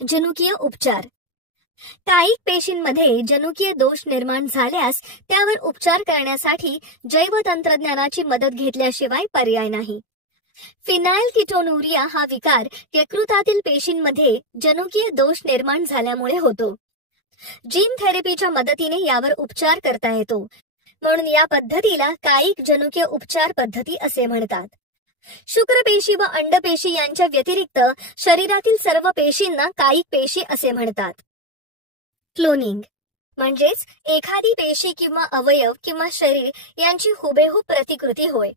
जनुकीय उपचार. कायिक पेशींमध्ये जनुकीय दोष निर्माण झाल्यास त्यावर उपचार करण्यासाठी जैवतंत्रज्ञानाची मदत घेतल्याशिवाय पर्याय नाही. फिनाइलकीटोनुरिया हा विकार यकृतातील पेशींमध्ये जनुकीय दोष निर्माण झाल्यामुळे होतो. जीन थेरपीच्या मदतीने यावर उपचार करता येतो. म्हणून या पद्धतीला कायिक जनुकीय उपचार पद्धती असे म्हणतात. शुक्रपेशी व अंडपेशी यांच्या व्यतिरिक्त शरीरातील सर्व पेशींना कायिक पेशी असे म्हणतात. क्लोनिंग म्हणजेच एखादी पेशी किंवा अवयव किंवा शरीर यांची हुबेहूब प्रतिकृती होय.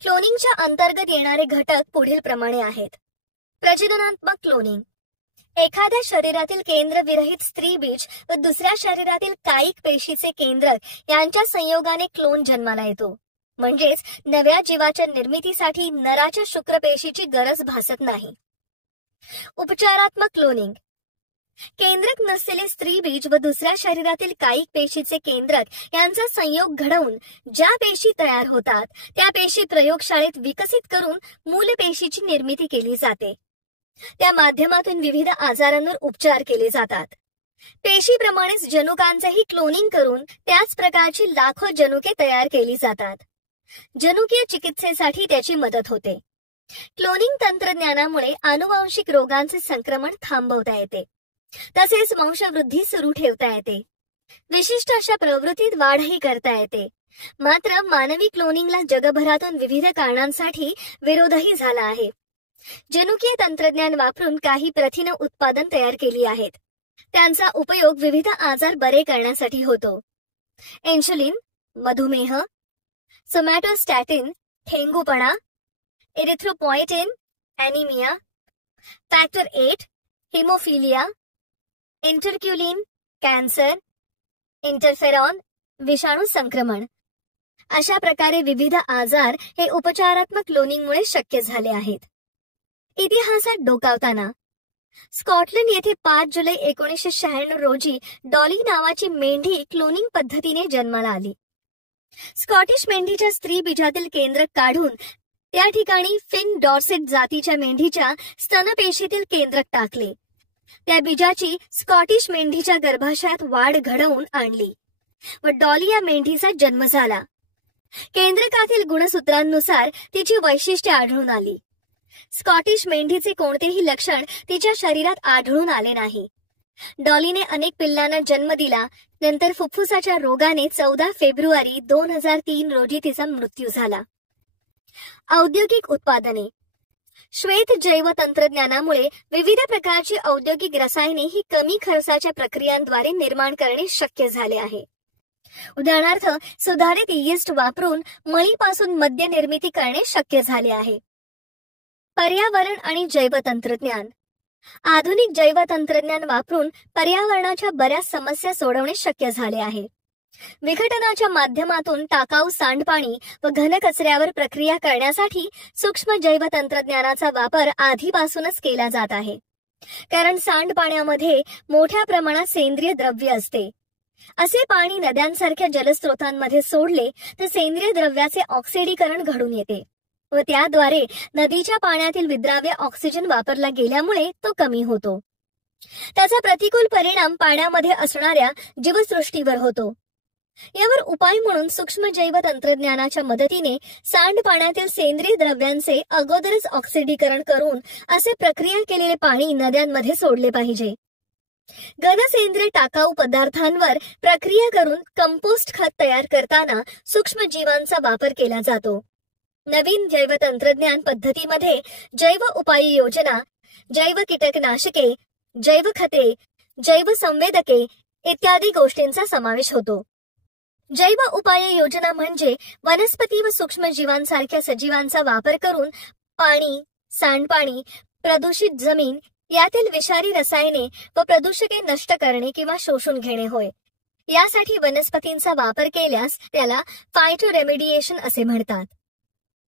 क्लोनिंगच्या अंतर्गत येणारे घटक पुढील प्रमाणे आहेत. प्रजननात्मक क्लोनिंग. एखाद्या शरीरातील केंद्रविरहित स्त्रीबीज व दुसऱ्या शरीरातील कायिक पेशीचे केंद्रक यांच्या संयोगाने क्लोन जन्माला येतो. म्हणजेच नव्या जीवाच्या निर्मितीसाठी नराच्या शुक्रपेशीची गरज भासत नाही. उपचारात्मक क्लोनिंग. केंद्रक नसलेले स्त्रीबीज व दुसऱ्या शरीरातील कायिक पेशीचे केंद्रक यांचा संयोग घडवून ज्या पेशी तयार होतात त्या पेशी प्रयोगशाळेत विकसित करून मूलपेशीची निर्मिती केली जाते. त्या माध्यमातून विविध आजारांवर उपचार केले जातात. पेशीप्रमाणेच जनुकांचेही क्लोनिंग करून त्याच प्रकारची लाखो जनुके तयार केली जातात. जनुकीय चिकित्सेसाठी त्याची मदत होते. क्लोनिंग तंत्रज्ञानामुळे आनुवांशिक रोगांचे संक्रमण थांबवता येते. तसेच वंशवृद्धी सुरू ठेवता येते. विशिष्ट अशा प्रवृत्तीत वाढही करता येते. मात्र मानवी क्लोनिंगला जगभरातून विविध कारणांसाठी विरोधही झाला आहे. जनुकीय तंत्रज्ञान वापरून काही प्रथिने उत्पादन तयार केली आहेत. त्यांचा उपयोग विविध आजार बरे करण्यासाठी होतो. इन्शुलिन, मधुमेह, सोमॅटोस्टॅटिन, ठेंगूपणा, erythropoietin, anaemia, factor 8, haemophilia, interleukin, cancer, interferon, विषाणू संक्रमण अशा प्रकारे विविध आजार हे उपचारात्मक क्लोनिंगमुळे शक्य झाले आहेत. इतिहासात डोकावताना स्कॉटलंड येथे 5 जुलै 1996 रोजी डॉली नावाची मेंढी क्लोनिंग पद्धतीने जन्माला आली. स्कॉटिश मेंढीच्या स्त्री बीजातील केंद्रक काढून त्या ठिकाणी फिन डॉर्सेट जातीच्या मेंढीच्या स्तनपेशीतील केंद्रक टाकले. त्या बीजाची स्कॉटिश मेंढीच्या गर्भाशयात वाढ घडवून आणली व डॉली या मेंढीचा जन्म झाला. केंद्रकातील गुणसूत्रांनुसार तिची वैशिष्ट्ये आढळून आली. स्कॉटिश मेंढीचे कोणतेही लक्षण तिच्या शरीरात आढळून आले नाही. डॉलीने अनेक पिल्लांना जन्म दिला. नंतर फुफ्फुसाच्या रोगाने 14 फेब्रुवारी 2003 रोजी तिचा मृत्यू झाला. औद्योगिक उत्पादने. श्वेत जैव तंत्रज्ञानामुळे विविध प्रकारची औद्योगिक रसायने ही कमी खर्चाच्या प्रक्रियांद्वारे निर्माण करणे शक्य झाले आहे. उदाहरणार्थ सुधारित यीस्ट वापरून मळीपासून मद्य निर्मिती करणे शक्य झाले आहे. पर्यावरण आणि जैवतंत्रज्ञान. आधुनिक जैवतंत्रज्ञान वापरून पर्यावरणाच्या बऱ्याच समस्या सोडवणे शक्य झाले आहे. विघटनाच्या माध्यमातून टाकाऊ सांडपाणी व घनकचऱ्यावर प्रक्रिया करण्यासाठी सूक्ष्म जैवतंत्रज्ञानाचा वापर आधीपासूनच केला जात आहे. कारण सांडपाण्यामध्ये मोठ्या प्रमाणात सेंद्रिय द्रव्य असते. असे पाणी नद्यांसारख्या जलस्रोतांमध्ये सोडले तर सेंद्रिय द्रव्याचे ऑक्सिडीकरण घडून येते व त्याद्वारे नदीच्या पाण्यातील विद्राव्य ऑक्सिजन वापरला गेल्यामुळे तो कमी होतो. त्याचा प्रतिकूल परिणाम पाण्यामध्ये असणाऱ्या जीवसृष्टीवर होतो. यावर उपाय म्हणून सूक्ष्म जैव तंत्रज्ञानाच्या मदतीने सांडपाण्यातील सेंद्रिय द्रव्यांचे अगोदरच ऑक्सिडीकरण करून असे प्रक्रिया केलेले पाणी नद्यांमध्ये सोडले पाहिजे. घनसेंद्रिय टाकाऊ पदार्थांवर प्रक्रिया करून कंपोस्ट खत तयार करताना सूक्ष्म जीवांचा वापर केला जातो. नवीन जैव तंत्रज्ञान पद्धतीमध्ये जैव उपाययोजना, जैव कीटकनाशके, जैव खते, जैव संवेदके इत्यादी गोष्टींचा समावेश होतो. जैव उपाययोजना म्हणजे वनस्पती व सूक्ष्म जीवांसारख्या सजीवांचा वापर करून पाणी, सांडपाणी, प्रदूषित जमीन यातील विषारी रसायने व प्रदूषके नष्ट करणे किंवा शोषून घेणे होय. यासाठी वनस्पतींचा वापर केल्यास त्याला फायटोरेमेडिएशन असे म्हणतात.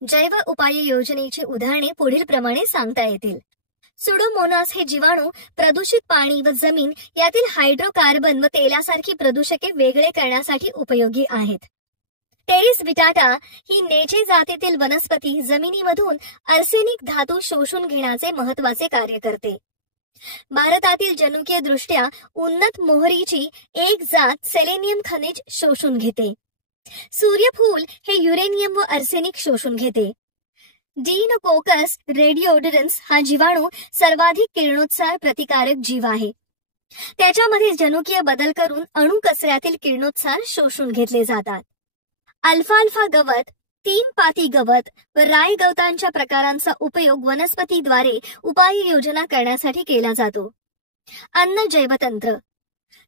जैव उपाययोजनेची उदाहरणे पुढील प्रमाणे सांगता येतील. सुडोमोनास हे जीवाणू प्रदूषित पाणी व जमीन यातील हायड्रोकार्बन व तेलासारखी प्रदूषके वेगळे करण्यासाठी उपयोगी आहेत. टेरिस विटाटा ही नेचे जातीतील वनस्पती जमिनीमधून आर्सेनिक धातू शोषून घेण्याचे महत्त्वाचे कार्य करते. भारतातील जनुकीय दृष्ट्या उन्नत मोहरीची एक जात सेलेनियम खनिज शोषून घेते. सूर्यफूल हे युरेनियम व आर्सेनिक शोषून घेते. डिनोकोकस रेडिओडरन्स हा जीवाणू सर्वाधिक किरणोत्सार प्रतिकारक जीव आहे. त्याच्यामध्ये जनुकीय बदल करून अणु कचऱ्यातील किरणोत्सार शोषून घेतले जातात. अल्फाल्फा गवत, तीन पाती गवत व राय गवतांच्या प्रकारांचा उपयोग वनस्पतीद्वारे उपाययोजना करण्यासाठी केला जातो. अन्न जैवतंत्र.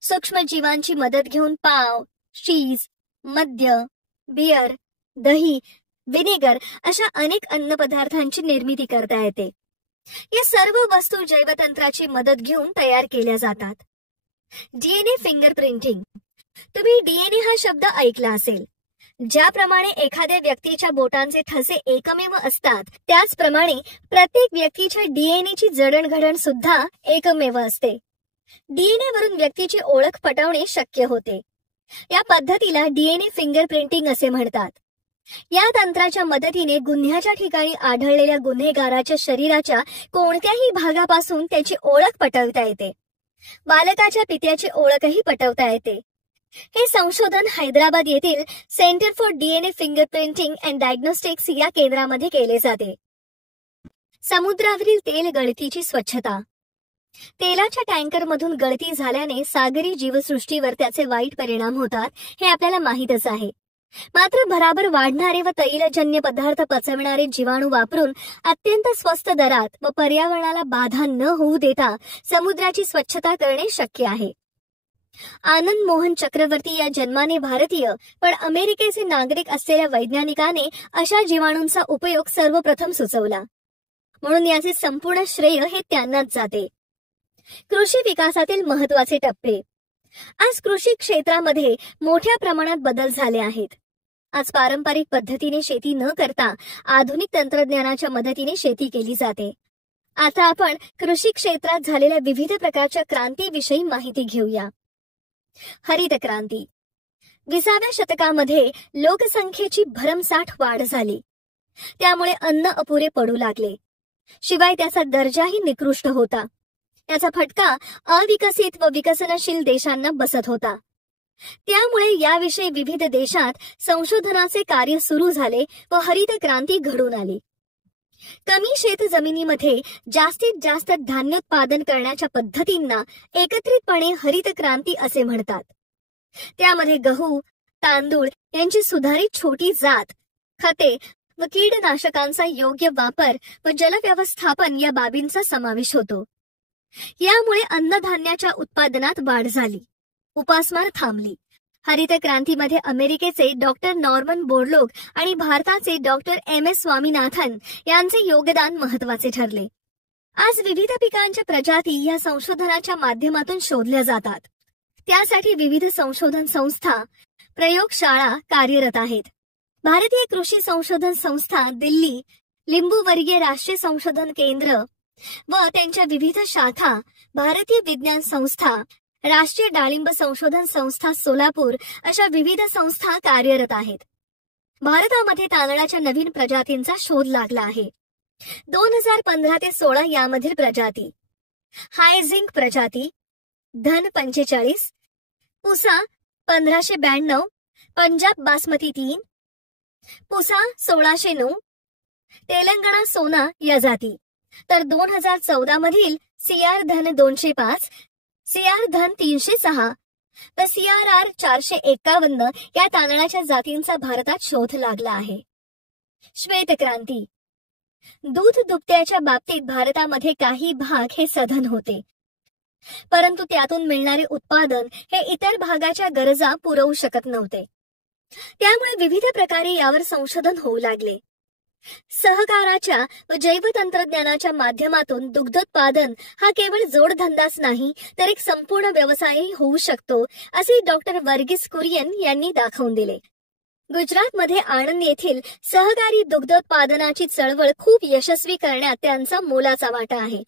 सूक्ष्म जीवांची मदत घेऊन पाव, चीज, मद्य, बियर, दही, विनेगर अशा अनेक अन्नपदार्थांची निर्मिती करता येते. या सर्व वस्तू जैवतंत्राची मदत घेऊन तयार केल्या जातात. DNA finger printing. तुम्ही डीएनए हा शब्द ऐकला असेल. ज्याप्रमाणे एखाद्या व्यक्तीच्या बोटांचे ठसे एकमेव असतात त्याचप्रमाणे प्रत्येक व्यक्तीच्या डीएनएची जडणघडण सुद्धा एकमेव असते. डीएनए वरून व्यक्तीची ओळख पटवणे शक्य होते. या पद्धतीला डीएनए फिंगर प्रिंटिंग असे म्हणतात. या तंत्राच्या मदतीने गुन्ह्याच्या ठिकाणी आढळलेल्या गुन्हेगाराच्या शरीराच्या कोणत्याही भागापासून त्याची ओळख पटवता येते. बालकाच्या पित्याची ओळखही पटवता येते. हे संशोधन हैदराबाद येथील centre for DNA finger printing and diagnostics या केंद्रामध्ये केले जाते. समुद्रावरील तेल गळतीची स्वच्छता. तेलाच्या टँकरमधून गळती झाल्याने सागरी जीवसृष्टीवर त्याचे वाईट परिणाम होतात हे आपल्याला माहीतच आहे. मात्र भराभर वाढणारे व तैलजन्य पदार्थ पचवणारे जीवाणू वापरून अत्यंत स्वस्त दरात व पर्यावरणाला बाधा न होऊ देता समुद्राची स्वच्छता करणे शक्य आहे. आनंद मोहन चक्रवर्ती या जन्माने भारतीय पण अमेरिकेचे नागरिक असलेल्या वैज्ञानिकाने अशा जीवाणूंचा उपयोग सर्वप्रथम सुचवला. म्हणून याचे संपूर्ण श्रेय हे त्यांनाच जाते. कृषी विकासातील महत्त्वाचे टप्पे. आज कृषी क्षेत्रामध्ये मोठ्या प्रमाणात बदल झाले आहेत. आज पारंपरिक पद्धतीने शेती न करता आधुनिक तंत्रज्ञानाच्या मदतीने शेती केली जाते. आता आपण कृषी क्षेत्रात झालेल्या विविध प्रकारच्या क्रांतीविषयी माहिती घेऊया. हरित क्रांती. 20व्या शतकामध्ये लोकसंख्येची भरमसाठ वाढ झाली. त्यामुळे अन्न अपुरे पडू लागले. शिवाय त्याचा दर्जाही निकृष्ट होता. याचा फटका अविकसित व विकसनशील देशांना बसत होता. त्यामुळे याविषयी विविध देशात संशोधनाचे कार्य सुरू झाले व हरित क्रांती घडून आली. कमी शेत जमिनीमध्ये जास्तीत जास्त धान्योत्पादन करण्याच्या पद्धतींना एकत्रितपणे हरित क्रांती असे म्हणतात. त्यामध्ये गहू, तांदूळ यांची सुधारित छोटी जात, खते व कीडनाशकांचा योग्य वापर व जलव्यवस्थापन या बाबींचा समावेश होतो. यामुळे अन्नधान्याच्या उत्पादनात वाढ झाली. उपासमार थांबली. हरित क्रांतीमध्ये अमेरिकेचे डॉक्टर नॉर्मन बोरलॉग आणि भारताचे डॉक्टर MS स्वामीनाथन यांचे योगदान महत्वाचे ठरले. आज विविध पिकांच्या प्रजाती या संशोधनाच्या माध्यमातून शोधल्या जातात. त्यासाठी विविध संशोधन संस्था, प्रयोगशाळा कार्यरत आहेत. भारतीय कृषी संशोधन संस्था दिल्ली, लिंबूवर्गीय राष्ट्रीय संशोधन केंद्र व त्यांच्या विविध शाखा, भारतीय विज्ञान संस्था, राष्ट्रीय डाळिंब संशोधन संस्था सोलापूर अशा विविध संस्था कार्यरत आहेत. भारतामध्ये तांदळाच्या नवीन प्रजातींचा शोध लागला आहे. 2015 ते 16 यामधील प्रजाती: हाय झिंक प्रजाती, धन 45, पुसा 1592, पंजाब बासमती 3, पुसा 1609, तेलंगणा सोना या जाती. तर 2014 मधील CR धन 205, CR धन 306 व CRR 451 या तांदळाच्या जातींचा भारतात शोध लागला आहे. श्वेत क्रांती. दूध दुभत्याच्या बाबतीत भारतामध्ये काही भाग हे सधन होते, परंतु त्यातून मिळणारे उत्पादन हे इतर भागाच्या गरजा पुरवू शकत नव्हते. त्यामुळे विविध प्रकारे यावर संशोधन होऊ लागले. सहकाराच्या व जैवतंत्रज्ञानाच्या माध्यमातून दुग्धोत्पादन हा केवळ जोडधंदाच नाही तर एक संपूर्ण व्यवसायही होऊ शकतो, असे डॉक्टर वर्गीस कुरियन यांनी दाखवून दिले. गुजरातमध्ये आणंद येथील सहकारी दुग्धोत्पादनाची चळवळ खूप यशस्वी करण्यात त्यांचा मोलाचा वाटा आहे.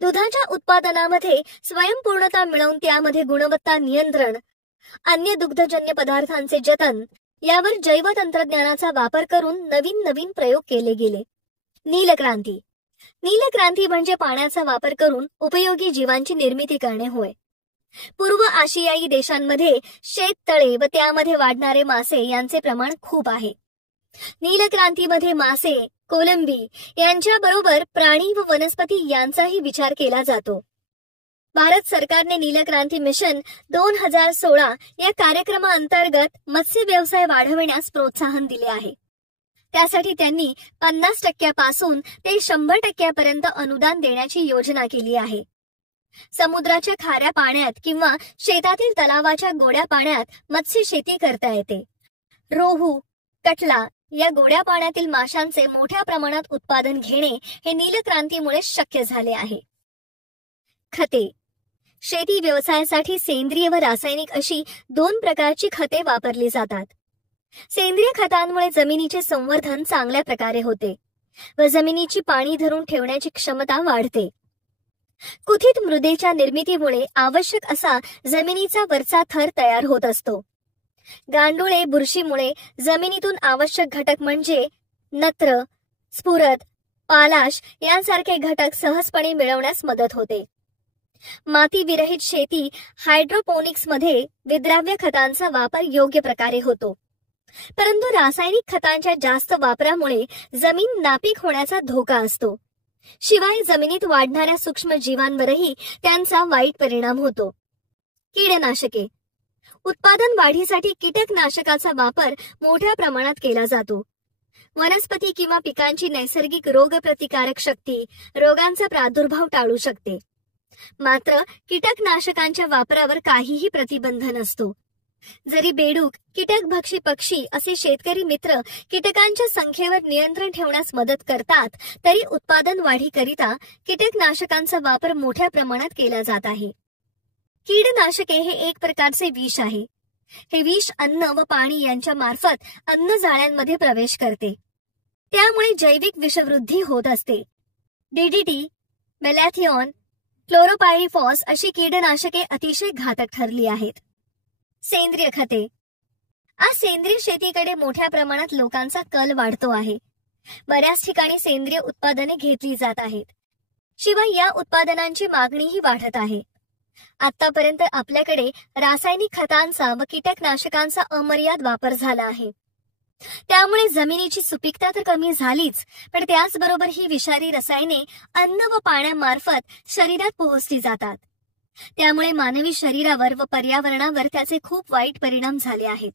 दुधाच्या उत्पादनामध्ये स्वयंपूर्णता मिळवून त्यामध्ये गुणवत्ता नियंत्रण, अन्य दुग्धजन्य पदार्थांचे जतन यावर जैवतंत्रज्ञानाचा वापर करून नवीन नवीन प्रयोग केले गेले. नीलक्रांती. नीलक्रांती म्हणजे पाण्याचा वापर करून उपयोगी जीवांची निर्मिती करणे होय. पूर्व आशियाई देशांमध्ये शेततळे व त्यामध्ये वाढणारे मासे यांचे प्रमाण खूप आहे. नीलक्रांतीमध्ये मासे, कोलंबी यांच्याबरोबर प्राणी व वनस्पती यांचाही विचार केला जातो. भारत सरकारने नीलक्रांती मिशन 2016 या कार्यक्रमाअंतर्गत मत्स्य व्यवसाय वाढविण्यास प्रोत्साहन दिले आहे. त्यासाठी त्यांनी 50% पासून ते 100% पर्यंत अनुदान देण्याची योजना केली आहे. समुद्राच्या खाऱ्या पाण्यात किंवा शेतातील तलावाच्या गोड्या पाण्यात मत्स्य शेती करता येते. रोहू, कटला या गोड्या पाण्यातील माशांचे मोठ्या प्रमाणात उत्पादन घेणे हे नीलक्रांतीमुळे शक्य झाले आहे. खते. शेती व्यवसायासाठी सेंद्रिय व रासायनिक अशी 2 प्रकारची खते वापरली जातात. सेंद्रिय खतांमुळे जमिनीचे संवर्धन चांगल्या प्रकारे होते व जमिनीची पाणी धरून ठेवण्याची क्षमता वाढते. कुथित मृदेच्या निर्मितीमुळे आवश्यक असा जमिनीचा वरचा थर तयार होत असतो. गांडुळे बुरशीमुळे जमिनीतून आवश्यक घटक म्हणजे नत्र, स्फुरद, पालाश यांसारखे घटक सहजपणे मिळवण्यास मदत होते. माती विरहित शेती हायड्रोपोनिक्समध्ये विद्राव्य खतांचा वापर योग्य प्रकारे होतो, परंतु रासायनिक खतांच्या जास्त वापरामुळे जमीन नापीक होण्याचा धोका असतो. शिवाय जमिनीत वाढणाऱ्या सूक्ष्म जीवांवरही त्यांचा वाईट परिणाम होतो. कीडनाशके. उत्पादन वाढीसाठी कीटकनाशकाचा वापर मोठ्या प्रमाणात केला जातो. वनस्पती किंवा पिकांची नैसर्गिक रोगप्रतिकारक शक्ती रोगांचा प्रादुर्भाव टाळू शकते. मात्र कीटकनाशकांच्या वापरावर काहीही प्रतिबंध नसतो. जरी बेडूक, कीटकभक्षी पक्षी असे शेतकरी मित्र कीटकांच्या संख्येवर नियंत्रण ठेवण्यास मदत करतात, तरी उत्पादन वाढीकरिता कीटकनाशकांचा वापर मोठ्या प्रमाणात केला जात आहे. कीडनाशके हे एक प्रकारचे विष आहे. हे विष अन्न व पाणी यांच्या मार्फत अन्न जाळ्यांमध्ये प्रवेश करते. त्यामुळे जैविक विषवृद्धी होत असते. DDT, मेलॅथिओन, क्लोरोपायरिफॉस अशी कीडनाशके अतिशय घातक ठरली आहेत. सेंद्रिय खते. आज सेंद्रिय शेतीकडे मोठ्या प्रमाणात लोकांचा कल वाढतो आहे. बऱ्याच ठिकाणी सेंद्रिय उत्पादने घेतली जात आहेत. शिवाय या उत्पादनांची मागणीही वाढत आहे. आतापर्यंत आपल्याकडे रासायनिक खतांचा व कीटकनाशकांचा अमर्याद वापर झाला आहे. त्यामुळे जमिनीची सुपीकता तर कमी झालीच, पण त्याचबरोबर ही विषारी रसायने अन्न व पाण्यामार्फत शरीरात पोहोचली जातात. त्यामुळे मानवी शरीरावर व पर्यावरणावर त्याचे खूप वाईट परिणाम झाले आहेत.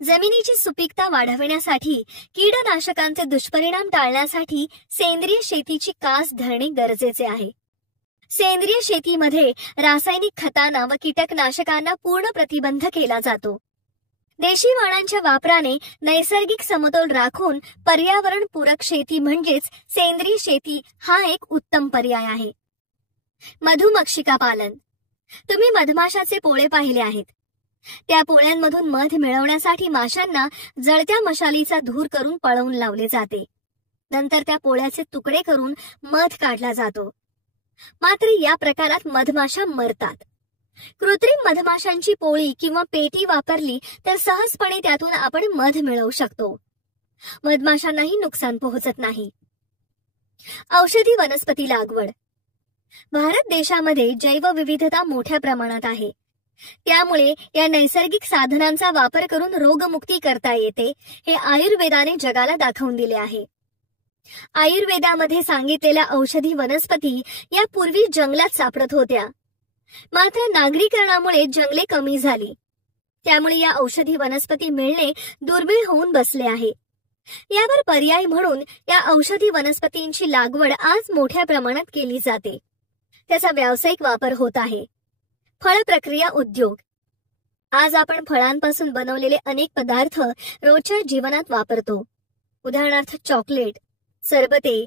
जमिनीची सुपीकता वाढविण्यासाठी कीडनाशकांचे दुष्परिणाम टाळण्यासाठी सेंद्रिय शेतीची कास धरणे गरजेचे आहे. सेंद्रिय शेतीमध्ये रासायनिक खतांना व कीटकनाशकांना पूर्ण प्रतिबंध केला जातो. देशी वाणांच्या वापराने नैसर्गिक समतोल राखून पर्यावरणपूरक शेती म्हणजेच सेंद्रिय शेती हा एक उत्तम पर्याय आहे. मधुमक्षिका पालन. तुम्ही मधमाशाचे पोळे पाहिले आहेत. त्या पोळ्यांमधून मध मिळवण्यासाठी माशांना जळत्या मशालीचा धूर करून पळवून लावले जाते. नंतर त्या पोळ्याचे तुकडे करून मध काढला जातो. मात्र या प्रकारात मधमाशा मरतात. कृत्रिम मधमाशांची पोळी किंवा पेटी वापरली तर सहजपणे त्यातून आपण मध मिळवू शकतो. मधमाशांनाही नुकसान पोहोचत नाही. औषधी वनस्पती लागवड. भारत देशामध्ये जैवविविधता मोठ्या प्रमाणात आहे. त्यामुळे या नैसर्गिक साधनांचा वापर करून रोगमुक्ती करता येते हे आयुर्वेदाने जगाला दाखवून दिले आहे. आयुर्वेदामध्ये सांगितलेल्या औषधी वनस्पती या पूर्वी जंगलात सापडत होत्या. मात्र नागरीकरणामुळे जंगले कमी झाली. त्यामुळे या औषधी वनस्पती मिळणे दुर्मिळ होऊन बसले आहे. यावर पर्याय म्हणून या औषधी वनस्पतींची लागवड आज मोठ्या प्रमाणात केली जाते. त्याचा व्यावसायिक वापर होत आहे. फळ प्रक्रिया उद्योग. आज आपण फळांपासून बनवलेले अनेक पदार्थ रोजच्या जीवनात वापरतो. उदाहरणार्थ चॉकलेट, सरबते,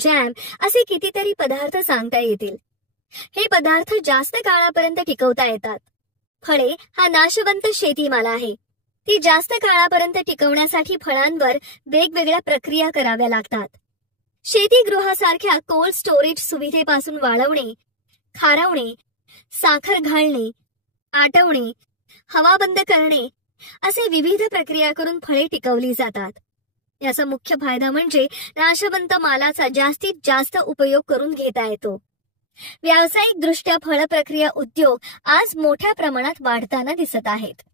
जॅम असे कितीतरी पदार्थ सांगता येतील. हे पदार्थ जास्त काळापर्यंत टिकवता येतात. फळे हा नाशवंत शेतीमाल आहे. ती जास्त काळापर्यंत टिकवण्यासाठी फळांवर वेगवेगळ्या प्रक्रिया कराव्या लागतात. शेतीगृहासारख्या कोल्ड स्टोरेज सुविधेपासून वाळवणे, खारवणे, साखर घालणे, आटवणे, हवाबंद करणे असे विविध प्रक्रिया करून फळे टिकवली जातात. याचा मुख्य फायदा म्हणजे नाशवंत मालाचा जास्तीत जास्त उपयोग करून घेता येतो. व्यावसायिक दृष्ट्या फळ प्रक्रिया उद्योग आज मोठ्या प्रमाणात वाढताना दिसत आहेत.